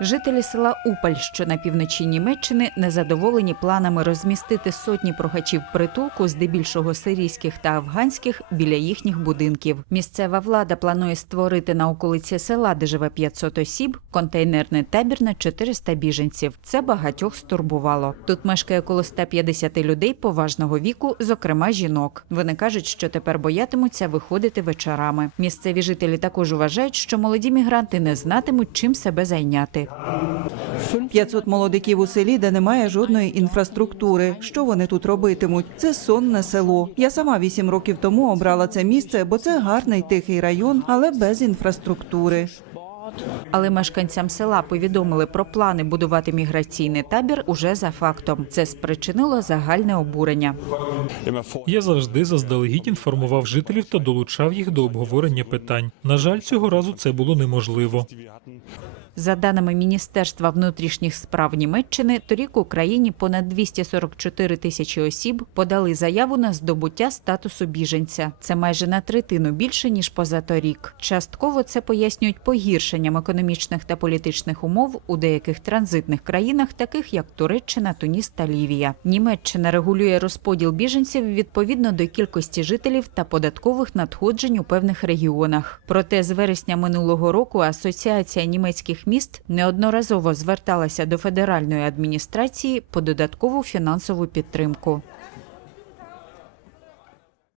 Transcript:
Жителі села Упаль, що на півночі Німеччини, незадоволені планами розмістити сотні прохачів притулку, здебільшого сирійських та афганських, біля їхніх будинків. Місцева влада планує створити на околиці села, де живе 500 осіб, контейнерний табір на 400 біженців. Це багатьох стурбувало. Тут мешкає коло 150 людей поважного віку, зокрема жінок. Вони кажуть, що тепер боятимуться виходити вечорами. Місцеві жителі також вважають, що молоді мігранти не знатимуть, чим себе зайняти. 500 молодиків у селі, де немає жодної інфраструктури. Що вони тут робитимуть? Це сонне село. Я сама вісім років тому обрала це місце, бо це гарний тихий район, але без інфраструктури. Але мешканцям села повідомили про плани будувати міграційний табір уже за фактом. Це спричинило загальне обурення. Я завжди заздалегідь інформував жителів та долучав їх до обговорення питань. На жаль, цього разу це було неможливо. За даними Міністерства внутрішніх справ Німеччини, торік Україні понад 244 тисячі осіб подали заяву на здобуття статусу біженця. Це майже на третину більше ніж позаторік. Частково це пояснюють погіршенням економічних та політичних умов у деяких транзитних країнах, таких як Туреччина, Туніс та Лівія. Німеччина регулює розподіл біженців відповідно до кількості жителів та податкових надходжень у певних регіонах. Проте з вересня минулого року Асоціація німецьких міст неодноразово зверталася до федеральної адміністрації по додаткову фінансову підтримку.